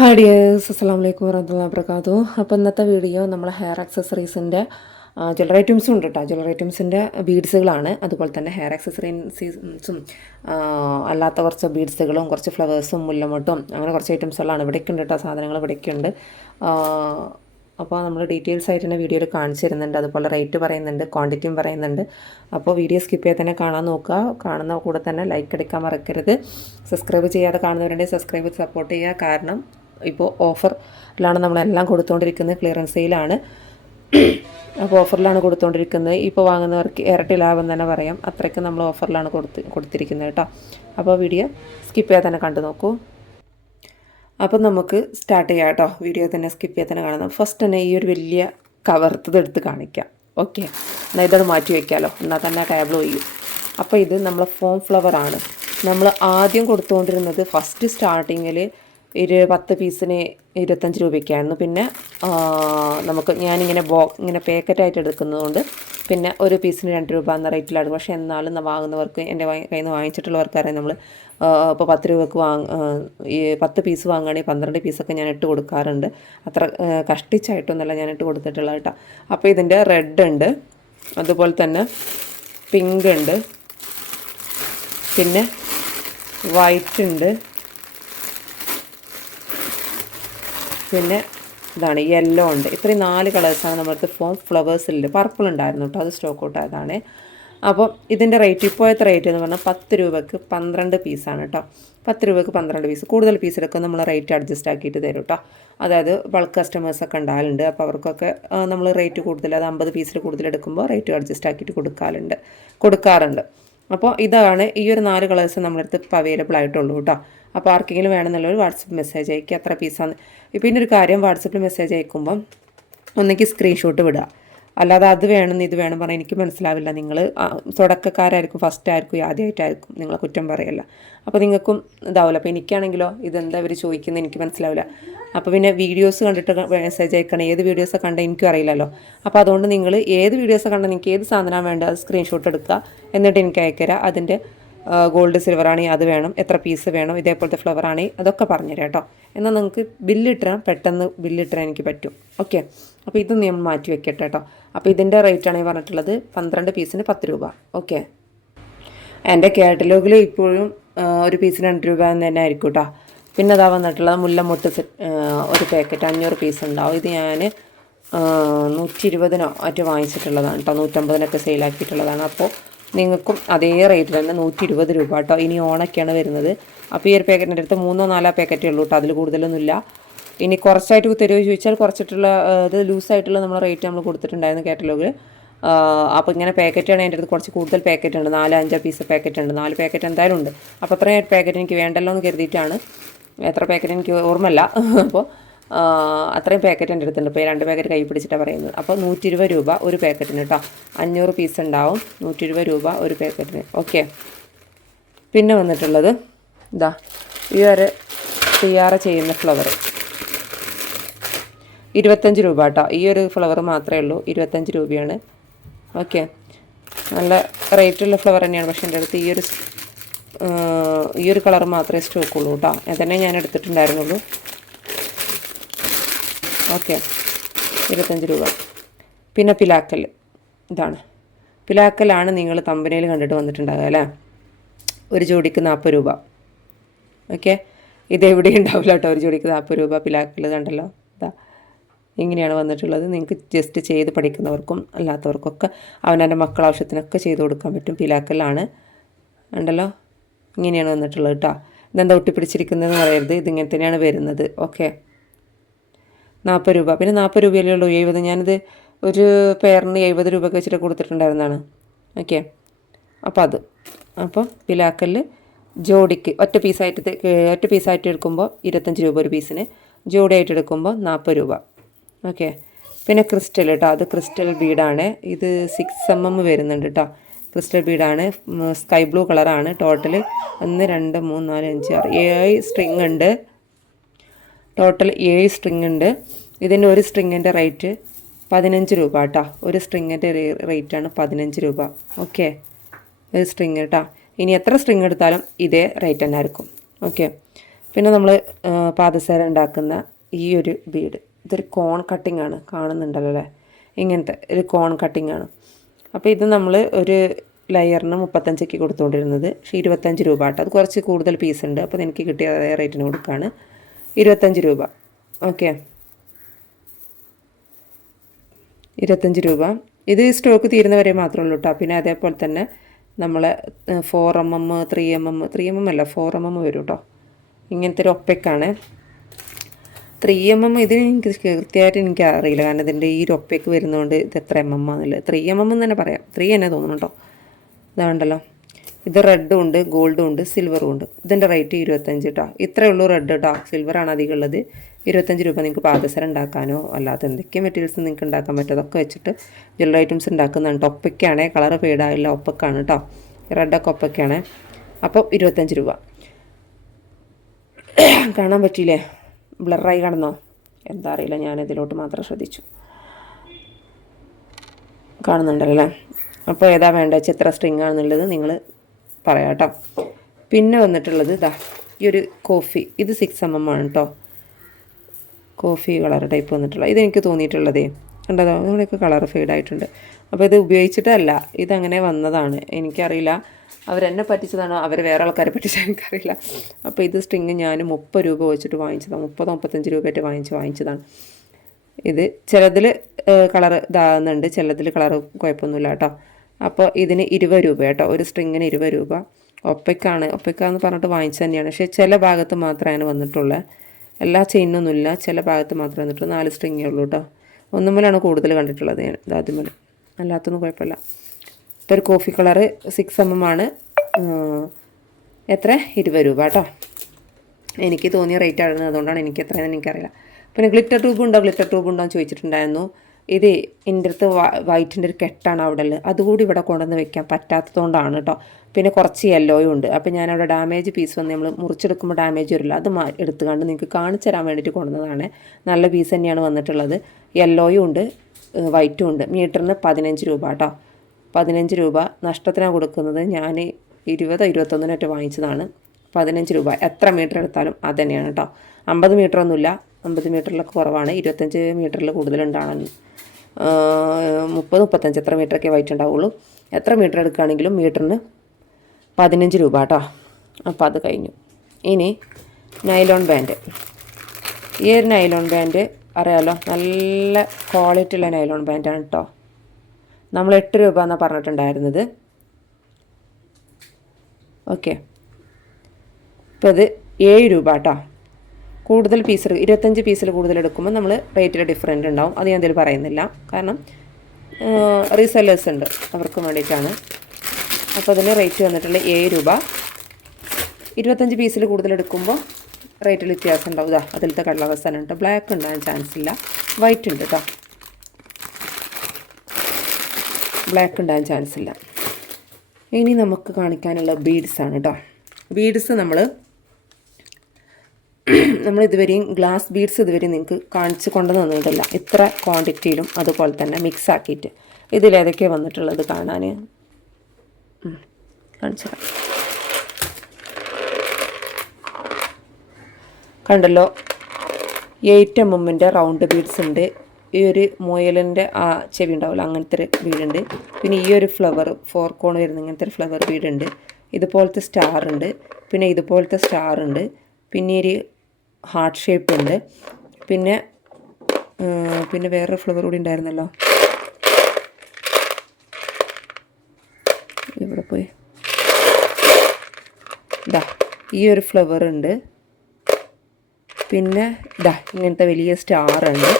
Hi dears അസ്സാം വലൈക്കും വറഹമുല്ലാ വർക്കാത്തു അപ്പോൾ ഇന്നത്തെ വീഡിയോ നമ്മൾ ഹെയർ ആക്സസറീസിന്റെ ജ്വല്ലറി ഐറ്റംസും ഉണ്ട് കേട്ടോ ജ്വല്ലറി ഐറ്റംസിന്റെ ബീഡ്സുകളാണ് അതുപോലെ തന്നെ ഹെയർ ആക്സസറീസും അല്ലാത്ത കുറച്ച് ബീഡ്സുകളും കുറച്ച് ഫ്ലവേഴ്സും മുല്ലമൊട്ടും അങ്ങനെ കുറച്ച് ഐറ്റംസുകളാണ് ഇവിടേക്ക് ഉണ്ട് കേട്ടോ സാധനങ്ങൾ ഇവിടേക്ക് ഉണ്ട്. അപ്പോൾ നമ്മൾ ഡീറ്റെയിൽസ് ആയിട്ട് തന്നെ വീഡിയോയിൽ കാണിച്ചു തരുന്നുണ്ട് അതുപോലെ റേറ്റ് പറയുന്നുണ്ട് ക്വാണ്ടിറ്റിയും പറയുന്നുണ്ട്. അപ്പോൾ വീഡിയോ സ്കിപ്പ് ചെയ്യാതെ തന്നെ കാണാൻ നോക്കുക. കാണുന്ന കൂടെ തന്നെ ലൈക്ക് എടുക്കാൻ മറക്കരുത്. സബ്സ്ക്രൈബ് ചെയ്യാതെ കാണുന്നവരുണ്ടെങ്കിൽ സബ്സ്ക്രൈബ് സപ്പോർട്ട് ചെയ്യുക. കാരണം ഇപ്പോൾ ഓഫറിലാണ് നമ്മളെല്ലാം കൊടുത്തുകൊണ്ടിരിക്കുന്നത് ക്ലിയറൻസ് സെയിലാണ്. അപ്പോൾ ഓഫറിലാണ് കൊടുത്തുകൊണ്ടിരിക്കുന്നത് ഇപ്പോൾ വാങ്ങുന്നവർക്ക് ഇരട്ടി ലാഭം തന്നെ പറയാം. അത്രയ്ക്ക് നമ്മൾ ഓഫറിലാണ് കൊടുത്ത് കൊടുത്തിരിക്കുന്നത് കേട്ടോ. അപ്പോൾ വീഡിയോ സ്കിപ്പ് ചെയ്യാതെ തന്നെ കണ്ടു നോക്കൂ. അപ്പം നമുക്ക് സ്റ്റാർട്ട് ചെയ്യാം കേട്ടോ. വീഡിയോ തന്നെ സ്കിപ്പ് ചെയ്യാതെ തന്നെ കാണുന്നത് ഫസ്റ്റ് തന്നെ ഈ ഒരു വലിയ കവർത്തത് എടുത്ത് കാണിക്കാം. ഓക്കെ എന്നാൽ ഇതത് മാറ്റി വയ്ക്കാമല്ലോ എന്നാൽ തന്നെ ടേബിൾ ഒയ്യും അപ്പോൾ ഇത് നമ്മളെ ഫോം ഫ്ലവർ ആണ്. നമ്മൾ ആദ്യം കൊടുത്തുകൊണ്ടിരുന്നത് ഫസ്റ്റ് സ്റ്റാർട്ടിങ്ങിൽ ഒരു പത്ത് പീസിന് ഇരുപത്തഞ്ച് രൂപയ്ക്കായിരുന്നു. പിന്നെ നമുക്ക് ഞാനിങ്ങനെ ബോ ഇങ്ങനെ പാക്കറ്റായിട്ട് എടുക്കുന്നതുകൊണ്ട് പിന്നെ ഒരു പീസിന് രണ്ട് രൂപ എന്ന റേറ്റിലാണ്. പക്ഷേ എന്നാലും വാങ്ങുന്നവർക്ക് എന്റെ കയ്യിൽ നിന്ന് വാങ്ങിച്ചിട്ടുള്ളവർക്കറിയാം നമ്മൾ ഇപ്പോൾ പത്ത് രൂപക്ക് വാങ്ങ ഈ പത്ത് പീസ് വാങ്ങുകയാണെങ്കിൽ പന്ത്രണ്ട് പീസൊക്കെ ഞാൻ ഇട്ട് കൊടുക്കാറുണ്ട്. അത്ര കഷ്ടിച്ചായിട്ടൊന്നുമല്ല ഞാൻ ഇട്ട് കൊടുത്തിട്ടുള്ളത് കേട്ടോ. അപ്പോൾ ഇതിന്റെ റെഡ് ഉണ്ട്. അതുപോലെ തന്നെ പിങ്ക് ഉണ്ട്. പിന്നെ വൈറ്റ് ഉണ്ട്. പിന്നെ ഇതാണ് യെല്ലോ ഉണ്ട്. ഇത്രയും നാല് കളേഴ്സാണ് നമ്മുടെ ഫോം ഫ്ലവേഴ്സിൽ പർപ്പിൾ ഉണ്ടായിരുന്നു കേട്ടോ അത് സ്റ്റോക്ക് ഔട്ട് ആയതാണ്. അപ്പോൾ ഇതിന്റെ റേറ്റ് ഇപ്പോഴത്തെ റേറ്റ് എന്ന് പറഞ്ഞാൽ പത്ത് രൂപയ്ക്ക് പന്ത്രണ്ട് പീസാണ് കേട്ടോ പത്ത് രൂപയ്ക്ക് പന്ത്രണ്ട് പീസ് കൂടുതൽ പീസ് എടുക്കുക നമ്മൾ റേറ്റ് അഡ്ജസ്റ്റ് ആക്കിയിട്ട് തരും കേട്ടോ അതായത് ബൾക്ക് കസ്റ്റമേഴ്സൊക്കെ ഉണ്ടാകലുണ്ട് അപ്പോൾ അവർക്കൊക്കെ നമ്മൾ റേറ്റ് കൂടുതൽ അത് അമ്പത് പീസിൽ കൂടുതൽ എടുക്കുമ്പോൾ റേറ്റ് അഡ്ജസ്റ്റ് ആക്കിയിട്ട് കൊടുക്കാറുണ്ട് കൊടുക്കാറുണ്ട്. അപ്പോൾ ഇതാണ് ഈ ഒരു നാല് കളേഴ്സ് നമ്മളടുത്ത് ഇപ്പോൾ അവൈലബിൾ ആയിട്ടുള്ളൂ കേട്ടോ അപ്പോൾ ആർക്കെങ്കിലും വേണമെന്നുള്ളൊരു വാട്സപ്പ് മെസ്സേജ് അയക്കുക എത്ര പീസാന്ന്. പിന്നെ ഒരു കാര്യം വാട്സപ്പിൽ മെസ്സേജ് അയക്കുമ്പം ഒന്നെങ്കിൽ സ്ക്രീൻഷോട്ട് വിടുക അല്ലാതെ അത് വേണമെന്ന് ഇത് വേണം പറഞ്ഞാൽ എനിക്ക് മനസ്സിലാവില്ല. നിങ്ങൾ തുടക്കക്കാരായിരിക്കും ഫസ്റ്റ് ആയിരിക്കും ആദ്യമായിട്ടായിരിക്കും നിങ്ങളെ കുറ്റം പറയല്ല. അപ്പോൾ നിങ്ങൾക്കും ഇതാവില്ല അപ്പോൾ എനിക്കാണെങ്കിലോ ഇതെന്താ അവർ ചോദിക്കുന്നത് എനിക്ക് മനസ്സിലാവില്ല. അപ്പോൾ പിന്നെ വീഡിയോസ് കണ്ടിട്ട് മെസ്സേജ് അയക്കണം. ഏത് വീഡിയോസ് കണ്ടാൽ എനിക്കും അറിയില്ലല്ലോ. അപ്പോൾ അതുകൊണ്ട് നിങ്ങൾ ഏത് വീഡിയോസ് കണ്ടാൽ നിങ്ങൾക്ക് ഏത് സാധനമാണ് വേണ്ടത് അത് സ്ക്രീൻഷോട്ട് എടുക്കുക എന്നിട്ട് എനിക്ക് അയക്കരാ. അതിന്റെ ഗോൾഡ് സിൽവർ ആണെങ്കിൽ അത് വേണം എത്ര പീസ് വേണം ഇതേപോലത്തെ ഫ്ലവർ ആണെങ്കിൽ അതൊക്കെ പറഞ്ഞുതരാം കേട്ടോ. എന്നാൽ നിങ്ങൾക്ക് ബില്ലിട്ടാൽ പെട്ടെന്ന് ബില്ലിട്ടാൻ എനിക്ക് പറ്റും. ഓക്കെ അപ്പോൾ ഇത് ഞാൻ മാറ്റി വെക്കട്ടെ കേട്ടോ. അപ്പോൾ ഇതിന്റെ റേറ്റ് ആണ് പറഞ്ഞിട്ടുള്ളത് പന്ത്രണ്ട് പീസിന് പത്ത് രൂപ. ഓക്കെ എന്റെ കാറ്റലോഗിൽ ഇപ്പോഴും ഒരു പീസിന് രണ്ട് രൂപ എന്ന് തന്നെ ആയിരിക്കും കേട്ടോ. പിന്നെ അതാ വന്നിട്ടുള്ളത് മുല്ലമൊട്ട് ഒരു പാക്കറ്റ് അഞ്ഞൂറ് പീസ് ഉണ്ടാവും. ഇത് ഞാൻ നൂറ്റി ഇരുപതിനോ മറ്റോ വാങ്ങിച്ചിട്ടുള്ളതാണ് കേട്ടോ. നൂറ്റമ്പതിനൊക്കെ സെയിലാക്കിയിട്ടുള്ളതാണ് അപ്പോൾ നിങ്ങൾക്കും അതേ റേറ്റിൽ തന്നെ നൂറ്റി ഇരുപത് രൂപ കേട്ടോ. ഇനി ഓണൊക്കെയാണ് വരുന്നത്. അപ്പോൾ ഈ ഒരു പാക്കറ്റിന്റെ അടുത്ത് മൂന്നോ നാലോ പാക്കറ്റേ ഉള്ളൂ കേട്ടോ. അതിൽ കൂടുതലൊന്നുമില്ല. ഇനി കുറച്ചായിട്ട് തരുമോ ചോദിച്ചാൽ കുറച്ചിട്ടുള്ള ഇത് ലൂസായിട്ടുള്ള നമ്മൾ റേറ്റ് നമ്മൾ കൊടുത്തിട്ടുണ്ടായിരുന്നു കാറ്റലോഗിൽ അപ്പോൾ ഇങ്ങനെ പാക്കറ്റാണ് എന്റെ അടുത്ത് കുറച്ച് കൂടുതൽ പാക്കറ്റ് ഉണ്ട്. നാല് അഞ്ചോ പീസ് പാക്കറ്റ് ഉണ്ട്. നാല് പാക്കറ്റ് എന്തായാലും ഉണ്ട്. അപ്പോൾ അത്രയും പാക്കറ്റ് എനിക്ക് വേണ്ടല്ലോ എന്ന് കരുതിയിട്ടാണ്. എത്ര പാക്കറ്റ് എനിക്ക് ഓർമ്മയില്ല. അപ്പോൾ അത്രയും പാക്കറ്റ് എന്റെ അടുത്തുണ്ട്. ഇപ്പോൾ രണ്ട് പാക്കറ്റ് കൈ പിടിച്ചിട്ടാണ് പറയുന്നത്. അപ്പോൾ നൂറ്റി ഇരുപത് രൂപ ഒരു പാക്കറ്റിന് കേട്ടോ അഞ്ഞൂറ് പീസ് ഉണ്ടാവും. നൂറ്റി ഇരുപത് രൂപ ഒരു പാക്കറ്റിന് ഓക്കെ പിന്നെ വന്നിട്ടുള്ളത് ഇതാ ഈ ഒരു തയ്യാറ ചെയ്യുന്ന ഫ്ലവർ ഇരുപത്തഞ്ച് രൂപ കേട്ടോ ഈ ഒരു ഫ്ലവർ മാത്രമേ ഉള്ളൂ. ഇരുപത്തഞ്ച് രൂപയാണ്. ഓക്കെ നല്ല റേറ്റുള്ള ഫ്ലവർ തന്നെയാണ്. പക്ഷേ എന്റെ അടുത്ത് ഈ ഒരു ഈ ഒരു കളർ മാത്രമേ സ്റ്റോക്കുള്ളൂ കേട്ടോ അതന്നെ ഞാൻ എടുത്തിട്ടുണ്ടായിരുന്നുള്ളൂ. ഓക്കെ. ഇരുപത്തഞ്ച് രൂപ. പിന്നെ പിലാക്കൽ. ഇതാണ്. പിലാക്കലാണ് നിങ്ങൾ തമ്പനയിൽ കണ്ടിട്ട് വന്നിട്ടുണ്ടാകുക അല്ലേ? ഒരു ജോഡിക്ക് നാൽപ്പത് രൂപ. ഓക്കെ? ഇതെവിടെ ഉണ്ടാവില്ല കേട്ടോ. ഒരു ജോഡിക്ക് നാൽപ്പത് രൂപ പിലാക്കൽ കണ്ടല്ലോ ഇതാ. ഇങ്ങനെയാണ് വന്നിട്ടുള്ളത്. നിങ്ങൾക്ക് ജസ്റ്റ് ചെയ്ത് പഠിക്കുന്നവർക്കും അല്ലാത്തവർക്കൊക്കെ അവനവന്റെ മക്കൾ ആവശ്യത്തിനൊക്കെ ചെയ്ത് കൊടുക്കാൻ പറ്റും. പിലാക്കലാണ്. ഉണ്ടല്ലോ? ഇങ്ങനെയാണ് വന്നിട്ടുള്ളത് കേട്ടോ. ഇതെന്താ ഒട്ടിപ്പിടിച്ചിരിക്കുന്നതെന്ന് പറയരുത്. ഇതിങ്ങനെ തന്നെയാണ് വരുന്നത്. ഓക്കെ. നാൽപ്പത് രൂപ. പിന്നെ നാൽപ്പത് രൂപയല്ലേ ഉള്ളൂ എഴുപത്. ഞാനിത് ഒരു പെയറിന് എഴുപത് രൂപയ്ക്ക് വെച്ചിട്ട് കൊടുത്തിട്ടുണ്ടായിരുന്നതാണ്. ഓക്കെ അപ്പോൾ അത്. അപ്പോൾ പിലാക്കലിൽ ജോഡിക്ക് ഒറ്റ പീസായിട്ട് ഒറ്റ പീസായിട്ട് എടുക്കുമ്പോൾ ഇരുപത്തഞ്ച് രൂപ ഒരു പീസിന് ജോഡിയായിട്ട് എടുക്കുമ്പോൾ നാൽപ്പത് രൂപ. ഓക്കെ പിന്നെ ക്രിസ്റ്റൽ കേട്ടോ അത് ക്രിസ്റ്റൽ ബീഡാണ് ഇത് സിക്സ് എം എം വരുന്നുണ്ട് കേട്ടോ ക്രിസ്റ്റൽ ബീഡാണ് സ്കൈ ബ്ലൂ കളറാണ് ടോട്ടൽ ഒന്ന് രണ്ട് മൂന്ന് നാല് അഞ്ച് ആറ് ഏഴ് സ്ട്രിങ് ഉണ്ട്. ടോട്ടൽ ഏഴ് സ്ട്രിങ് ഉണ്ട്. ഇതിന്റെ ഒരു സ്ട്രിങ്ങിന്റെ റേറ്റ് പതിനഞ്ച് രൂപ കേട്ടോ ഒരു സ്ട്രിങ്ങിന്റെ റേറ്റാണ് പതിനഞ്ച് രൂപ. ഓക്കെ ഒരു സ്ട്രിങ് കേട്ടോ ഇനി എത്ര സ്ട്രിങ് എടുത്താലും ഇതേ റേറ്റ് തന്നെ ആയിരിക്കും. ഓക്കെ പിന്നെ നമ്മൾ പാദസേര ഉണ്ടാക്കുന്ന ഈ ഒരു ബീഡ് ഇതൊരു കോൺ കട്ടിംഗ് ആണ്. കാണുന്നുണ്ടല്ലോ അല്ലേ? ഇങ്ങനത്തെ ഒരു കോൺ കട്ടിംഗ് ആണ്. അപ്പോൾ ഇത് നമ്മൾ ഒരു ലെയറിന് മുപ്പത്തഞ്ചൊക്കെ കൊടുത്തുകൊണ്ടിരുന്നത് പക്ഷേ ഇരുപത്തഞ്ച് രൂപ കേട്ടോ അത് കുറച്ച് കൂടുതൽ പീസ് ഉണ്ട്. അപ്പോൾ എനിക്ക് കിട്ടിയ അതേ റേറ്റിന് കൊടുക്കുകയാണ് ഇരുപത്തഞ്ച് രൂപ. ഓക്കെ. ഇരുപത്തഞ്ച് രൂപ. ഇത് സ്റ്റോക്ക് തീരുന്നവരെ മാത്രമേ ഉള്ളൂ കേട്ടോ പിന്നെ അതേപോലെ തന്നെ നമ്മൾ four M M three M M three M M അല്ല ഫോർ എം എം വരും കേട്ടോ ഇങ്ങനത്തെ ഒരു ഒപ്പയ്ക്കാണ്. ത്രീ എം എം ഇതിന് എനിക്ക് കൃത്യമായിട്ട് എനിക്ക് അറിയില്ല. കാരണം ഇതിന്റെ ഈ ഒരു ഒപ്പയ്ക്ക് വരുന്നതുകൊണ്ട് ഇത് എത്ര എം എം ആണെന്നില്ല ത്രീ എം എം എന്ന് തന്നെ പറയാം. ത്രീ തന്നെ തോന്നുന്നു കേട്ടോ ഇതാണ്ടല്ലോ ഇത് റെഡും ഉണ്ട് ഗോൾഡും ഉണ്ട് സിൽവറും ഉണ്ട്. ഇതിന്റെ റേറ്റ് ഇരുപത്തഞ്ച് കേട്ടോ ഇത്രയേ ഉള്ളൂ റെഡ് കേട്ടോ സിൽവറാണ് അധികം ഉള്ളത്. ഇരുപത്തഞ്ച് രൂപ നിങ്ങൾക്ക് പാദസരം ഉണ്ടാക്കാനോ അല്ലാതെ എന്തൊക്കെ മെറ്റീരിയൽസ് നിങ്ങൾക്ക് ഉണ്ടാക്കാൻ പറ്റും അതൊക്കെ വെച്ചിട്ട് ജ്വല്ലറി ഐറ്റംസ് ഉണ്ടാക്കുന്നതാണ്. ഒപ്പയ്ക്കാണ് കളർ ഫെയ്ഡായില്ല ഒപ്പക്കാണ് കേട്ടോ റെഡൊക്കെ ഒപ്പയ്ക്കാണ് അപ്പോൾ ഇരുപത്തഞ്ച് രൂപ. കാണാൻ പറ്റിയില്ലേ? ബ്ലറായി കാണുന്നോ എന്താ അറിയില്ല. ഞാൻ ഇതിലോട്ട് മാത്രം ശ്രദ്ധിച്ചു. കാണുന്നുണ്ടല്ലേ? അപ്പോൾ ഏതാ വേണ്ട എത്ര സ്ട്രിങ് ആണെന്നുള്ളത് നിങ്ങൾ പറയാം കേട്ടോ പിന്നെ വന്നിട്ടുള്ളത് ഇതാ ഈ ഒരു കോഫി. ഇത് സിക്സ് എം എം ആണ് കേട്ടോ കോഫി കളർ ടൈപ്പ് വന്നിട്ടുള്ള ഇതെനിക്ക് തോന്നിയിട്ടുള്ളതേ. കണ്ടതോ? നിങ്ങളൊക്കെ കളർ ഫെയ്ഡായിട്ടുണ്ട് അപ്പോൾ ഇത് ഉപയോഗിച്ചിട്ടല്ല ഇതങ്ങനെ വന്നതാണ്. എനിക്കറിയില്ല അവരെന്നെ പറ്റിച്ചതാണോ? അവർ വേറെ ആൾക്കാരെ പറ്റിച്ചാൽ എനിക്കറിയില്ല. അപ്പോൾ ഇത് സ്ട്രിങ് ഞാൻ മുപ്പത് രൂപ വെച്ചിട്ട് വാങ്ങിച്ചതാണ് മുപ്പത് മുപ്പത്തഞ്ച് രൂപയായിട്ട് വാങ്ങിച്ച് വാങ്ങിച്ചതാണ്. ഇത് ചിലതിൽ കളർ ഇതാകുന്നുണ്ട് ചിലതിൽ കളർ കുഴപ്പമൊന്നുമില്ല കേട്ടോ അപ്പോൾ ഇതിന് ഇരുപത് രൂപ കേട്ടോ. ഒരു സ്ട്രിങ്ങിന് ഇരുപത് രൂപ. ഒപ്പയ്ക്കാണ്. ഒപ്പയ്ക്കാന്ന് പറഞ്ഞിട്ട് വാങ്ങിച്ചു തന്നെയാണ്. പക്ഷേ ചില ഭാഗത്ത് മാത്രമാണ് വന്നിട്ടുള്ളത് എല്ലാ ചെയിനൊന്നുമില്ല ചില ഭാഗത്ത് മാത്രമേ വന്നിട്ടുള്ളൂ. നാല് സ്ട്രിങ്ങേ ഉള്ളൂ കേട്ടോ. ഒന്നുമലാണ് കൂടുതൽ കണ്ടിട്ടുള്ളത് ഞാൻ ഇതാദ്യമേൽ അല്ലാത്തൊന്നും കുഴപ്പമില്ല. ഇപ്പോൾ ഒരു coffee colour six M M ആണ്. എത്ര? ഇരുപത് രൂപ കേട്ടോ. എനിക്ക് തോന്നിയ റേറ്റ് ആണ് അതുകൊണ്ടാണ് എനിക്ക് എത്രയെന്ന് എനിക്കറിയില്ല. പിന്നെ ഗ്ലിറ്റർ ട്യൂബ് ഉണ്ടോ? ഗ്ലിറ്റർ ട്യൂബ് ഉണ്ടോ എന്ന് ചോദിച്ചിട്ടുണ്ടായിരുന്നു. ഇത് എന്റെ അടുത്ത് വൈറ്റിന്റെ ഒരു കെട്ടാണ് അവിടെ ഉള്ളത് അതുകൂടി ഇവിടെ കൊണ്ടുവന്ന് വെക്കാൻ പറ്റാത്തതുകൊണ്ടാണ് കേട്ടോ. പിന്നെ കുറച്ച് യെല്ലോയും ഉണ്ട്. അപ്പോൾ ഞാൻ അവിടെ ഡാമേജ് പീസ് വന്ന് നമ്മൾ മുറിച്ചെടുക്കുമ്പോൾ ഡാമേജ് വരില്ല. അത് മാ എടുത്തുകൊണ്ട് നിങ്ങൾക്ക് കാണിച്ചു തരാൻ വേണ്ടിയിട്ട് കൊണ്ടുവന്നതാണ്. നല്ല പീസ് തന്നെയാണ് വന്നിട്ടുള്ളത്. യെല്ലോയും ഉണ്ട് വൈറ്റും ഉണ്ട്. മീറ്ററിന് പതിനഞ്ച് രൂപ കേട്ടോ. പതിനഞ്ച് രൂപ നഷ്ടത്തിനാണ് കൊടുക്കുന്നത്. ഞാൻ ഇരുപതോ ഇരുപത്തൊന്നിനൊക്കെ വാങ്ങിച്ചതാണ്. പതിനഞ്ച് രൂപ. എത്ര മീറ്റർ എടുത്താലും അത് തന്നെയാണ് കേട്ടോ. അമ്പത് മീറ്റർ ഒന്നുമില്ല അമ്പത് മീറ്ററിലൊക്കെ കുറവാണ്. ഇരുപത്തഞ്ച് മീറ്ററിൽ കൂടുതലുണ്ടാണ് മുപ്പത് മുപ്പത്തഞ്ച് എത്ര മീറ്ററൊക്കെ വൈറ്റ് ഉണ്ടാവുള്ളൂ. എത്ര മീറ്റർ എടുക്കുകയാണെങ്കിലും മീറ്ററിന് പതിനഞ്ച് രൂപ കേട്ടോ. അപ്പോൾ അത് കഴിഞ്ഞു. ഇനി നൈലോൺ ബാൻഡ് ഈ ഒരു നൈലോൺ ബാൻഡ് അറിയാമല്ലോ നല്ല ക്വാളിറ്റി ഉള്ള നൈലോൺ ബാൻഡാണ് കേട്ടോ നമ്മൾ എട്ട് രൂപ എന്നാണ് പറഞ്ഞിട്ടുണ്ടായിരുന്നത്. ഓക്കെ ഇപ്പോൾ ഇത് ഏഴ് രൂപ കേട്ടോ കൂടുതൽ പീസ് ഇരുപത്തഞ്ച് പീസിൽ കൂടുതൽ എടുക്കുമ്പോൾ നമ്മൾ റേറ്റിൽ ഡിഫറന്റ് ഉണ്ടാവും. അത് ഞാൻ ഇതിൽ പറയുന്നില്ല. കാരണം റീസെല്ലേഴ്സ് ഉണ്ട്. അവർക്ക് വേണ്ടിയിട്ടാണ്. അപ്പോൾ അതിന് റേറ്റ് വന്നിട്ടുള്ള ഏഴ് രൂപ. ഇരുപത്തഞ്ച് പീസിൽ കൂടുതൽ എടുക്കുമ്പോൾ റേറ്റിൽ വ്യത്യാസം ഉണ്ടാവും. ഇതാ അതിലത്തെ കടലാവസ്ഥാനം ഉണ്ട്. ബ്ലാക്ക് ഉണ്ടാകാൻ ചാൻസ് ഇല്ല. വൈറ്റ് ഉണ്ട് കേട്ടോ ബ്ലാക്ക് ഉണ്ടാകാൻ ചാൻസ് ഇല്ല. ഇനി നമുക്ക് കാണിക്കാനുള്ള ബീഡ്സാണ് കേട്ടോ ബീഡ്സ് നമ്മൾ നമ്മൾ ഇതുവരെയും ഗ്ലാസ് ബീഡ്സ് ഇതുവരെയും നിങ്ങൾക്ക് കാണിച്ച് കൊണ്ടു തന്നിട്ടില്ല. ഇത്ര ക്വാണ്ടിറ്റിയിലും അതുപോലെ തന്നെ മിക്സ് ആക്കിയിട്ട്. ഇതിലേതൊക്കെയാണ് വന്നിട്ടുള്ളത് കാണാൻ കാണിച്ചു കണ്ടല്ലോ എയ്റ്റ് എം എമ്മിന്റെ റൗണ്ട് ബീഡ്സ് ഉണ്ട്. ഈ ഒരു മുയലിന്റെ ആ ചെവി ഉണ്ടാവില്ല അങ്ങനത്തെ ഒരു ബീഡുണ്ട് പിന്നെ ഈ ഒരു ഫ്ലവർ ഫോർ കോൺ വരുന്ന ഇങ്ങനത്തെ ഒരു ഫ്ലവർ ബീഡുണ്ട് ഇതുപോലത്തെ സ്റ്റാർ ഉണ്ട്. പിന്നെ ഇതുപോലത്തെ സ്റ്റാർ ഉണ്ട്. പിന്നെ ഒരു ഹാർട്ട് ഷേപ്പ് ഉണ്ട്. പിന്നെ പിന്നെ വേറൊരു ഫ്ലവർ കൂടി ഉണ്ടായിരുന്നല്ലോ. ഇവിടെ പോയി? ഇതാ ഈ ഒരു ഫ്ലവർ ഉണ്ട്. പിന്നെ ഇതാ ഇങ്ങനത്തെ വലിയ സ്റ്റാർ ഉണ്ട്.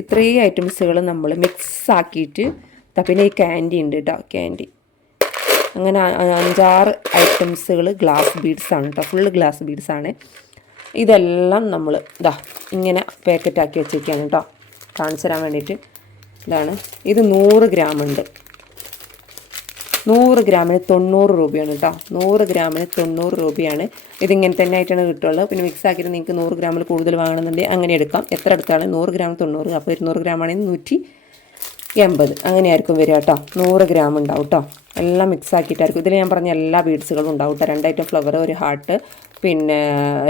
ഇത്രയും ഐറ്റംസുകൾ നമ്മൾ മിക്സ് ആക്കിയിട്ട് പിന്നെ ഈ ക്യാൻഡി ഉണ്ട് കേട്ടോ ക്യാൻഡി അങ്ങനെ അഞ്ചാറ് ഐറ്റംസുകൾ ഗ്ലാസ് ബീഡ്സ് ആണ് കേട്ടോ ഫുള്ള് ഗ്ലാസ് ബീഡ്സ് ആണ്. ഇതെല്ലാം നമ്മൾ ഇതാ ഇങ്ങനെ പാക്കറ്റാക്കി വെച്ചേക്കാണ് കേട്ടോ. കാണിച്ചു തരാൻ വേണ്ടിയിട്ട്. ഇതാണ്. ഇത് നൂറ് ഗ്രാം ഉണ്ട്. നൂറ് ഗ്രാമിന് തൊണ്ണൂറ് രൂപയാണ് കേട്ടോ. നൂറ് ഗ്രാമിന് തൊണ്ണൂറ് രൂപയാണ്. ഇതിങ്ങനെ തന്നെ ആയിട്ടാണ് കിട്ടുള്ളൂ. പിന്നെ മിക്സ് ആക്കിയിട്ട് നിങ്ങൾക്ക് നൂറ് ഗ്രാമിൽ കൂടുതൽ വാങ്ങണമെന്നുണ്ടെങ്കിൽ അങ്ങനെ എടുക്കാം. എത്ര എടുത്താണ് നൂറ് ഗ്രാം തൊണ്ണൂറ് അപ്പോൾ ഇരുന്നൂറ് ഗ്രാമാണെങ്കിൽ നൂറ്റി എൺപത്. അങ്ങനെയായിരിക്കും വരിക കേട്ടോ. നൂറ് ഗ്രാം ഉണ്ടാവും കേട്ടോ. എല്ലാം മിക്സ് ആക്കിയിട്ടായിരിക്കും. ഇതിൽ ഞാൻ പറഞ്ഞ എല്ലാ ബീഡ്സുകളും ഉണ്ടാവും കേട്ടോ. രണ്ട് ഐറ്റം ഫ്ലവർ ഒരു ഹാർട്ട് പിന്നെ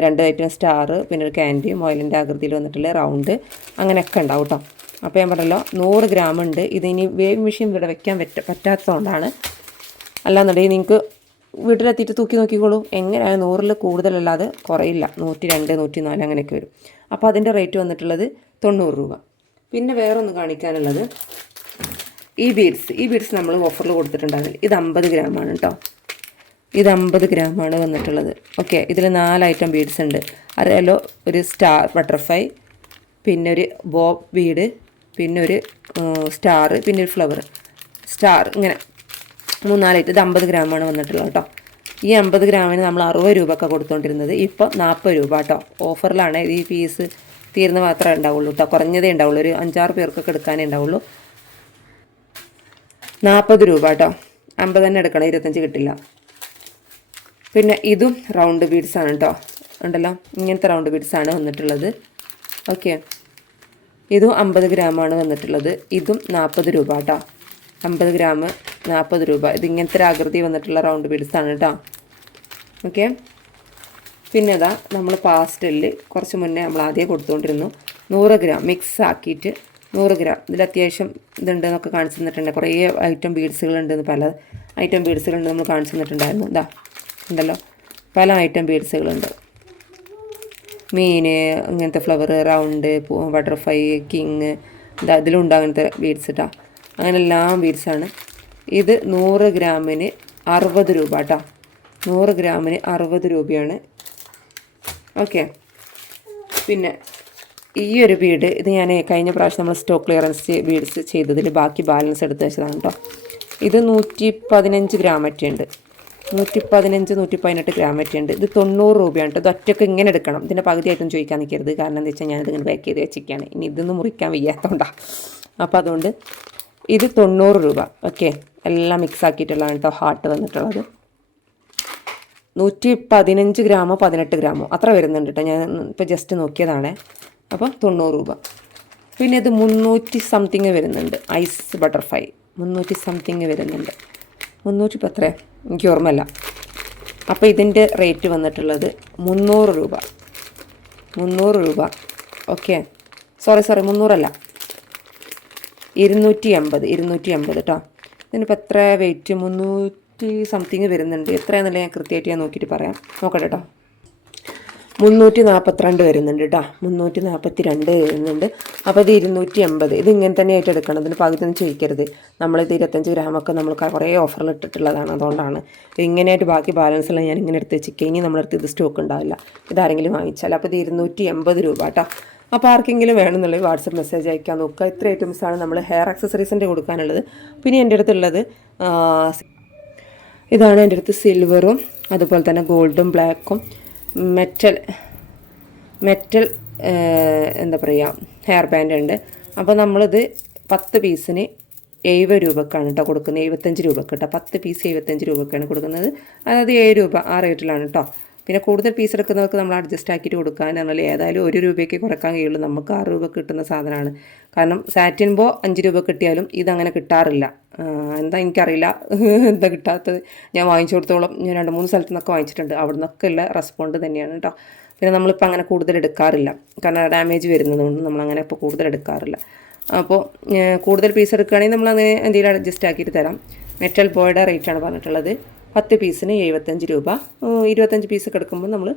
രണ്ട് ഐറ്റം സ്റ്റാർ പിന്നെ ഒരു ക്യാൻഡി മൊയിലിന്റെ ആകൃതിയിൽ വന്നിട്ടുള്ള റൗണ്ട് അങ്ങനെയൊക്കെ ഉണ്ടാവും കേട്ടോ. അപ്പോൾ ഞാൻ പറഞ്ഞല്ലോ നൂറ് ഗ്രാം ഉണ്ട്. ഇതിനി വേവ് മെഷീൻ ഇവിടെ വെക്കാൻ പറ്റ പറ്റാത്തതുകൊണ്ടാണ്. അല്ലാന്നുണ്ടെങ്കിൽ നിങ്ങൾക്ക് വീട്ടിലെത്തിയിട്ട് തൂക്കി നോക്കിക്കോളൂ. എങ്ങനെയാണ് നൂറിൽ കൂടുതലല്ലാതെ കുറയില്ല. നൂറ്റി രണ്ട് നൂറ്റി നാല് അങ്ങനെയൊക്കെ വരും. അപ്പോൾ അതിന്റെ റേറ്റ് വന്നിട്ടുള്ളത് തൊണ്ണൂറ് രൂപ. പിന്നെ വേറൊന്ന് കാണിക്കാനുള്ളത്. ഈ ബീഡ്സ് ഈ ബീഡ്സ് നമ്മൾ ഓഫറിൽ കൊടുത്തിട്ടുണ്ടാവില്ല ഇത് അമ്പത് ഗ്രാമാണ് കേട്ടോ ഇത് അമ്പത് ഗ്രാമാണ് വന്നിട്ടുള്ളത്. ഓക്കെ ഇതിൽ നാല് ഐറ്റം ബീഡ്സ് ഉണ്ട്. അറിയാലോ ഒരു സ്റ്റാർ ബട്ടർഫ്ലൈ പിന്നെ ഒരു ബോബ് ബീഡ് പിന്നെ ഒരു സ്റ്റാർ പിന്നെ ഒരു ഫ്ലവർ സ്റ്റാർ ഇങ്ങനെ മൂന്നാലായിട്ട് ഇത് അമ്പത് ഗ്രാമാണ് വന്നിട്ടുള്ളത് കേട്ടോ ഈ അമ്പത് ഗ്രാമിന് നമ്മൾ അറുപത് രൂപ ഒക്കെ കൊടുത്തുകൊണ്ടിരുന്നത് ഇപ്പോൾ നാൽപ്പത് രൂപ കേട്ടോ ഓഫറിലാണ് ഈ ഫീസ് തീർന്ന് മാത്രമേ ഉണ്ടാവുള്ളൂ കേട്ടോ കുറഞ്ഞതേ ഉണ്ടാവുള്ളൂ. ഒരു അഞ്ചാറ് പേർക്കൊക്കെ എടുക്കാനേ ഉണ്ടാവുള്ളൂ. നാൽപ്പത് രൂപ കേട്ടോ അമ്പത് തന്നെ എടുക്കണം ഇരുപത്തഞ്ച് കിട്ടില്ല. പിന്നെ ഇതും റൗണ്ട് ബീഡ്സ് ആണ് കേട്ടോ ഉണ്ടല്ലോ? ഇങ്ങനത്തെ റൗണ്ട് ബീഡ്സ് ആണ് വന്നിട്ടുള്ളത്. ഓക്കെ ഇതും അമ്പത് ഗ്രാമാണ് വന്നിട്ടുള്ളത്. ഇതും നാൽപ്പത് രൂപ കേട്ടോ അമ്പത് ഗ്രാം നാൽപ്പത് രൂപ. ഇത് ഇങ്ങനത്തെ ഒരു ആകൃതി വന്നിട്ടുള്ള റൗണ്ട് ബീഡ്സ് ആണ് കേട്ടോ ഓക്കെ പിന്നെ ഇതാ നമ്മൾ പാസ്റ്റലിൽ കുറച്ച് മുന്നേ നമ്മൾ ആദ്യം കൊടുത്തുകൊണ്ടിരുന്നു നൂറ് ഗ്രാം മിക്സ് ആക്കിയിട്ട് നൂറ് ഗ്രാം. ഇതിൽ അത്യാവശ്യം ഇതുണ്ട് എന്നൊക്കെ കാണിച്ചു തന്നിട്ടുണ്ട്. കുറേ ഐറ്റം ബീഡ്സുകളുണ്ട് പല ഐറ്റം ബീഡ്സുകളുണ്ട് നമ്മൾ കാണിച്ചു തന്നിട്ടുണ്ടായിരുന്നു. ഇതാ ഉണ്ടല്ലോ. പല ഐറ്റം ബീഡ്സുകളുണ്ട് മീൻ ഇങ്ങനത്തെ ഫ്ലവർ റൗണ്ട് ബട്ടർഫ്ലൈ കിങ് ഇതാ ഇതിലുണ്ട് അങ്ങനത്തെ ബീഡ്സ് കേട്ടോ അങ്ങനെ എല്ലാം ബീഡ്സാണ് ഇത് നൂറ് ഗ്രാമിന് അറുപത് രൂപ കേട്ടോ നൂറ് ഗ്രാമിന് അറുപത് രൂപയാണ്. ഓക്കെ. പിന്നെ ഈ ഒരു ബീഡ് ഇത് ഞാൻ കഴിഞ്ഞ പ്രാവശ്യം നമ്മൾ സ്റ്റോക്ക് ക്ലിയറൻസ് ബീഡ്സ് ചെയ്തതിൽ ബാക്കി ബാലൻസ് എടുത്ത് വെച്ചതാണ് കേട്ടോ ഇത് നൂറ്റി പതിനഞ്ച് ഗ്രാം ഉണ്ട് നൂറ്റി പതിനഞ്ച് നൂറ്റി പതിനെട്ട് ഗ്രാം ഉണ്ട് ഇത് തൊണ്ണൂറ് രൂപയാണ് കേട്ടോ ഇത് ഒറ്റയ്ക്ക് ഇങ്ങനെ എടുക്കണം. ഇതിന്റെ പകുതിയായിട്ടും ചോദിക്കാൻ നിൽക്കരുത്. കാരണം എന്താ വെച്ചാൽ ഞാനിത് ഇങ്ങനെ പാക്ക് ചെയ്ത് വെച്ചിരിക്കുകയാണ്. ഇനി ഇതൊന്നും മുറിക്കാൻ വയ്യാത്തതുകൊണ്ടാണ് അപ്പോൾ അതുകൊണ്ട് ഇത് തൊണ്ണൂറ് രൂപ. ഓക്കെ. എല്ലാം മിക്സ് ആക്കിയിട്ടുള്ളതാണ് കേട്ടോ ഹാർട്ട് വന്നിട്ടുള്ളത്. നൂറ്റി പതിനഞ്ച് ഗ്രാമോ പതിനെട്ട് ഗ്രാമോ? അത്ര വരുന്നുണ്ട് കേട്ടോ ഞാൻ ഇപ്പോൾ ജസ്റ്റ് നോക്കിയതാണ്. അപ്പോൾ തൊണ്ണൂറ് രൂപ. പിന്നെ ഇത് മുന്നൂറ്റി സംതിങ് വരുന്നുണ്ട്. ഐസ് ബട്ടർഫ്ലൈ മുന്നൂറ്റി സംതിങ് വരുന്നുണ്ട്. മുന്നൂറ്റി പത്രേ എനിക്ക് ഓർമ്മയില്ല. അപ്പോൾ ഇതിന്റെ റേറ്റ് വന്നിട്ടുള്ളത് മുന്നൂറ് രൂപ. മുന്നൂറ് രൂപ. ഓക്കെ സോറി സോറി മുന്നൂറല്ല. ഇരുന്നൂറ്റി എൺപത് ഇരുന്നൂറ്റി എൺപത് കേട്ടോ ഇതിനിപ്പോൾ എത്ര വെയിറ്റ് മുന്നൂറ്റി സംതിങ് വരുന്നുണ്ട്. എത്രയാണെന്നല്ല ഞാൻ കൃത്യമായിട്ട് ഞാൻ നോക്കിയിട്ട് പറയാം. നോക്കട്ടെ കേട്ടോ മുന്നൂറ്റി നാൽപ്പത്തിരണ്ട് വരുന്നുണ്ട് കേട്ടോ മുന്നൂറ്റി നാൽപ്പത്തി രണ്ട് വരുന്നുണ്ട്. അപ്പോൾ ഇത് ഇരുന്നൂറ്റി എൺപത് ഇത് ഇങ്ങനെ തന്നെ ആയിട്ട് എടുക്കണം ഇതിന് പകുതി ഒന്നും ചോദിക്കരുത് നമ്മളിത് ഇരുപത്തഞ്ച് ഗ്രാമൊക്കെ നമ്മൾ കുറേ ഓഫറിൽ ഇട്ടിട്ടുള്ളതാണ്. അതുകൊണ്ടാണ്. ഇങ്ങനെയായിട്ട് ബാക്കി ബാലൻസ് എല്ലാം ഞാൻ ഇങ്ങനെ എടുത്ത് വെച്ചിരിക്കുക ഇനി നമ്മളെടുത്ത് ഇത് സ്റ്റോക്ക് ഉണ്ടാവില്ല. ഇതാരെങ്കിലും വാങ്ങിച്ചാൽ. അപ്പോൾ ഇത് ഇരുന്നൂറ്റി എൺപത് രൂപ കേട്ടോ അപ്പോൾ ആർക്കെങ്കിലും വേണമെന്നുള്ളത് വാട്സപ്പ് മെസ്സേജ് അയക്കാൻ നോക്കുക. ഇത്ര ഐറ്റംസാണ് നമ്മൾ ഹെയർ അക്സസറീസിന്റെ കൊടുക്കാനുള്ളത്. പിന്നെ എന്റെ അടുത്തുള്ളത് ഇതാണ് എന്റെ അടുത്ത് സിൽവറും അതുപോലെ തന്നെ ഗോൾഡും ബ്ലാക്കും മെറ്റൽ മെറ്റൽ എന്താ പറയുക ഹെയർ ബാൻഡ് ഉണ്ട്. അപ്പോൾ നമ്മളിത് പത്ത് പീസിന് എഴുപത് രൂപക്കാണ് കേട്ടോ കൊടുക്കുന്നത്. എഴുപത്തഞ്ച് രൂപക്ക് കേട്ടോ പത്ത് പീസ് എഴുപത്തഞ്ച് രൂപക്കാണ് കൊടുക്കുന്നത്. അതായത് ഏഴ് രൂപ ആ റേറ്റിലാണ് കേട്ടോ പിന്നെ കൂടുതൽ പീസ് എടുക്കുന്നവർക്ക് നമ്മൾ അഡ്ജസ്റ്റ് ആക്കിയിട്ട് പറഞ്ഞാൽ ഏതായാലും ഒരു രൂപയ്ക്ക് കുറയ്ക്കാൻ കഴിയുള്ളൂ. നമുക്ക് ആറ് രൂപ കിട്ടുന്ന സാധനമാണ്. കാരണം സാറ്റിൻ ബോ അഞ്ച് രൂപ കിട്ടിയാലും ഇതങ്ങനെ കിട്ടാറില്ല. എന്താ എനിക്കറിയില്ല. എന്താ കിട്ടാത്തത്? ഞാൻ വാങ്ങിച്ചു കൊടുത്തോളം ഞാൻ രണ്ട് മൂന്ന് സ്ഥലത്തു നിന്നൊക്കെ വാങ്ങിച്ചിട്ടുണ്ട്. അവിടെ നിന്നൊക്കെ ഉള്ള റെസ്പോണ്ട് തന്നെയാണ് കേട്ടോ പിന്നെ നമ്മളിപ്പോൾ അങ്ങനെ കൂടുതൽ എടുക്കാറില്ല. കാരണം ഡാമേജ് വരുന്നതുകൊണ്ട് നമ്മളങ്ങനെ ഇപ്പോൾ കൂടുതൽ എടുക്കാറില്ല. അപ്പോൾ കൂടുതൽ പീസ് എടുക്കുകയാണെങ്കിൽ നമ്മൾ അങ്ങനെ എന്തെങ്കിലും അഡ്ജസ്റ്റ് ആക്കിയിട്ട് തരാം. മെറ്റൽ ബോയുടെ റേറ്റാണ് പറഞ്ഞിട്ടുള്ളത്. പത്ത് പീസിന് എഴുപത്തഞ്ച് രൂപ. ഇരുപത്തഞ്ച് പീസ് എടുക്കുമ്പോൾ നമ്മൾ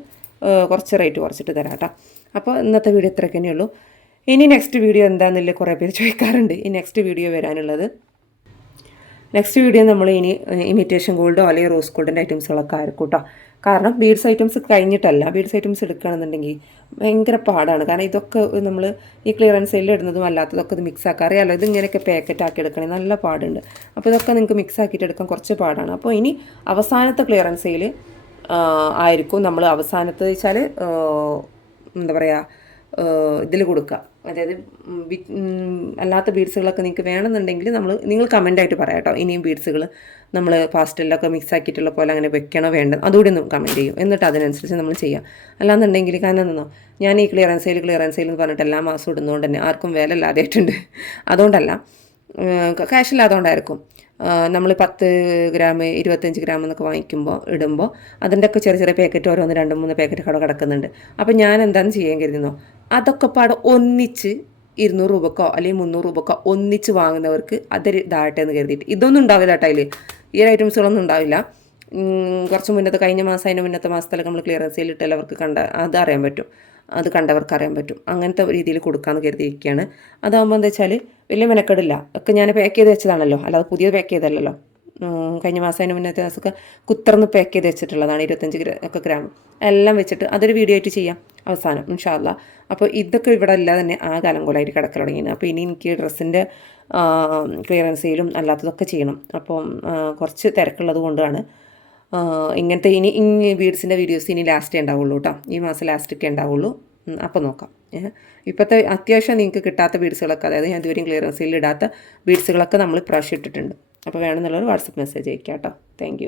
കുറച്ച് റേറ്റ് കുറച്ചിട്ട് തരാം കേട്ടോ. അപ്പോൾ ഇന്നത്തെ വീഡിയോ ഇത്രയൊക്കെ തന്നെയുള്ളൂ ഇനി നെക്സ്റ്റ് വീഡിയോ എന്താണെന്നില്ല കുറേ പേര് ചോദിക്കാറുണ്ട്. ഈ നെക്സ്റ്റ് വീഡിയോ വരാനുള്ളത് നെക്സ്റ്റ് വീഡിയോ നമ്മൾ ഇനി ഇമിറ്റേഷൻ ഗോൾഡോ അല്ലെങ്കിൽ റോസ് ഗോൾഡിന്റെ ഐറ്റംസുകളൊക്കെ ആയിരിക്കും കേട്ടോ കാരണം ബീഡ്സ് ഐറ്റംസ് കഴിഞ്ഞിട്ടല്ല. ബീഡ്സ് ഐറ്റംസ് എടുക്കുകയാണെന്നുണ്ടെങ്കിൽ ഭയങ്കര പാടാണ്. കാരണം ഇതൊക്കെ നമ്മൾ ഈ ക്ലിയറൻസ് സെല്ലിൽ ഇടുന്നതും അല്ലാത്തതൊക്കെ ഇത് മിക്സ് ആക്കുക അറിയാമല്ലോ ഇതിങ്ങനെയൊക്കെ പാക്കറ്റ് ആക്കി എടുക്കണേ. നല്ല പാടുണ്ട്. അപ്പോൾ ഇതൊക്കെ നിങ്ങൾക്ക് മിക്സ് ആക്കിയിട്ട് എടുക്കാൻ കുറച്ച് പാടാണ്. അപ്പോൾ ഇനി അവസാനത്തെ ക്ലിയറൻസ് സെയിൽ ആയിരിക്കും നമ്മൾ അവസാനത്തെ വെച്ചാൽ എന്താ പറയുക ഇതിൽ കൊടുക്കുക അതായത് അല്ലാത്ത ബീഡ്സുകളൊക്കെ നിങ്ങൾക്ക് വേണമെന്നുണ്ടെങ്കിൽ നമ്മൾ നിങ്ങൾ കമന്റായിട്ട് പറയാം കേട്ടോ ഇനിയും ബീഡ്സുകൾ നമ്മൾ പാസ്റ്റലിലൊക്കെ മിക്സ് ആക്കിയിട്ടുള്ള പോലെ അങ്ങനെ വെക്കണോ വേണ്ട അതുകൂടി ഒന്ന് കമന്റ് ചെയ്യും. എന്നിട്ട് അതിനനുസരിച്ച് നമ്മൾ ചെയ്യാം. അല്ലാന്നുണ്ടെങ്കിൽ കാരണം എന്നോ ഞാൻ ഈ ക്ലിയറൻസ് സെയിൽ ക്ലിയറൻസ് സെയിൽ എന്ന് പറഞ്ഞിട്ട് എല്ലാ മാസവും ഇടുന്നതുകൊണ്ട് തന്നെ ആർക്കും വില ഇല്ലാതായിട്ടുണ്ട് അതുകൊണ്ടല്ല ക്യാഷ് ഇല്ലാത്തതുകൊണ്ടായിരിക്കും നമ്മൾ പത്ത് ഗ്രാം ഇരുപത്തഞ്ച് ഗ്രാം എന്നൊക്കെ വാങ്ങിക്കുമ്പോൾ ഇടുമ്പോൾ അതിന്റെ ഒക്കെ ചെറിയ ചെറിയ പാക്കറ്റ് ഓരോന്ന് രണ്ട് മൂന്ന് പാക്കറ്റ് അവിടെ കിടക്കുന്നുണ്ട്. അപ്പോൾ ഞാൻ എന്താണ് ചെയ്യാൻ കരുതുന്നോ? അതൊക്കെ പാടെ ഒന്നിച്ച് ഇരുന്നൂറ് രൂപക്കോ അല്ലെങ്കിൽ മുന്നൂറ് രൂപക്കോ ഒന്നിച്ച് വാങ്ങുന്നവർക്ക് അതൊരു ഇതാകട്ടെ എന്ന് കരുതിയിട്ട്. ഇതൊന്നും ഉണ്ടാവില്ല കേട്ടോ അതിൽ ഈ ഐറ്റംസുകളൊന്നും ഉണ്ടാവില്ല. കുറച്ച് മുന്നത്തെ കഴിഞ്ഞ മാസം അതിന് മുന്നത്തെ മാസത്തിലൊക്കെ നമ്മൾ ക്ലിയറൻസ് ഇട്ടല്ലവർക്ക് കണ്ട അത് അറിയാൻ പറ്റും. അത് കണ്ടവർക്ക് അറിയാൻ പറ്റും. അങ്ങനത്തെ രീതിയിൽ കൊടുക്കാമെന്ന് കരുതിയിരിക്കുകയാണ് അതാകുമ്പോൾ എന്താ വെച്ചാൽ വലിയ മെനക്കെടില്ല. ഒക്കെ ഞാൻ പാക്ക് ചെയ്ത് വെച്ചതാണല്ലോ. അല്ലാതെ പുതിയത് പാക്ക് ചെയ്തല്ലോ കഴിഞ്ഞ മാസം അതിന് മുന്നത്തെ മാസമൊക്കെ കുത്തർന്ന് പാക്ക് ചെയ്ത് വെച്ചിട്ടുള്ളതാണ് ഇരുപത്തഞ്ച് ഒക്കെ ഗ്രാം എല്ലാം വെച്ചിട്ട് അതൊരു വീഡിയോ ആയിട്ട് ചെയ്യാം അവസാനം ഇൻഷാല്ല അപ്പോൾ ഇതൊക്കെ ഇവിടെ അല്ലാതെ തന്നെ ആ കാലം കൂടായിട്ട് കിടക്കൽ തുടങ്ങിയത് അപ്പോൾ ഇനി എനിക്ക് ഡ്രസ്സിന്റെ ക്ലിയറൻസ് അല്ലാത്തതൊക്കെ ചെയ്യണം. അപ്പം കുറച്ച് തിരക്കുള്ളത് കൊണ്ടാണ് ഇങ്ങനത്തെ ഇനി ഇനി ബീഡ്സിന്റെ വീഡിയോസ് ഇനി ലാസ്റ്റേ ഉണ്ടാവുള്ളൂ കേട്ടോ ഈ മാസം ലാസ്റ്റൊക്കെ ഉണ്ടാവുള്ളൂ. അപ്പോൾ നോക്കാം. ഇപ്പോഴത്തെ അത്യാവശ്യം നിങ്ങൾക്ക് കിട്ടാത്ത ബീഡ്സുകളൊക്കെ അതായത് ഞാൻ ഇതുവരെയും ക്ലിയറൻസിൽ ഇടാത്ത ബീഡ്സുകളൊക്കെ നമ്മൾ പ്രാവശ്യം ഇട്ടിട്ടുണ്ട്. അപ്പോൾ വേണമെന്നുള്ളവർ വാട്സപ്പ് മെസ്സേജ് അയക്കാം കേട്ടോ താങ്ക്